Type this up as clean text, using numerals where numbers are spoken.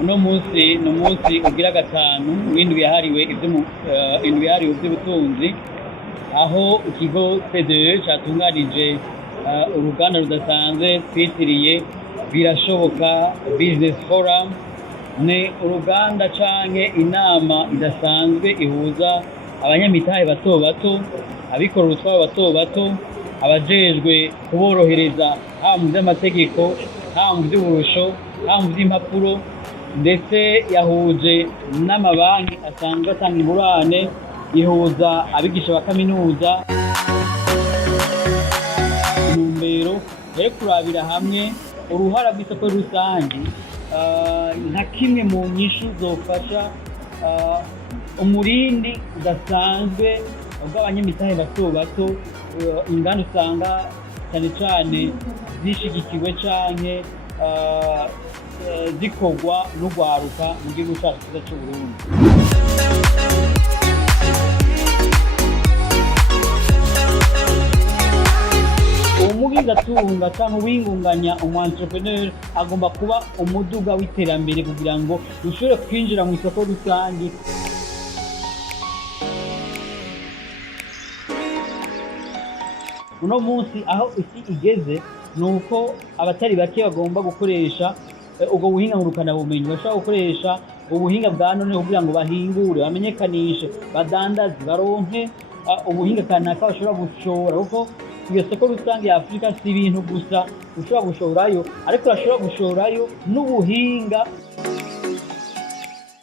uno munsi ni umunsi ugira gatanu w'indwi yahariwe ivy'ubutunzi, aho ikigo CDE catunganije uruganda rudasanzwe twitiriye Birashoboka Business Forum. Ni uruganda canke inama idasanzwe ihuza abanyamitahe bato bato, abikorera utwabo bato bato, abajejwe kuborohereza haba mu vy'amategeko, haba mu vy'uburusho, haba mu vy'impapuro, ndetse yahuje n'amabanki asanzwe atanga ingurane, ihuza abigisha ba kaminuza. Intumbero yo kurabira hamwe uruhara rw'isoko rusangi nka kimwe mu nyishu zofasha umurindi udasanzwe bw'abanyamitahe bato bato, inganda usanga cyane cyane zishigikiwe canke zikorwa n'urwaruka mu gihugu cacu cyiza c'Uburundi. Umuhingatunga canke uwingunganya umu-entrepreneur agomba kuba umuduga w'iterambere kugira ngo dushobore kwinjira mu isoko rusangi. Uno munsi aho isi igeze ni uko abatari bake bagomba gukoresha ubwo buhinga ngurukana bumenyi, bashobora gukoresha ubuhinga bwa none kugira ngo bahingure, bamenyekanishe, badandaze, baronke ubuhinga kanaka bashobora gushora, kuko iyo soko rusange ya Afrika si ibintu gusa ushobora gushorayo, ariko urashobora gushorayo n'ubuhinga.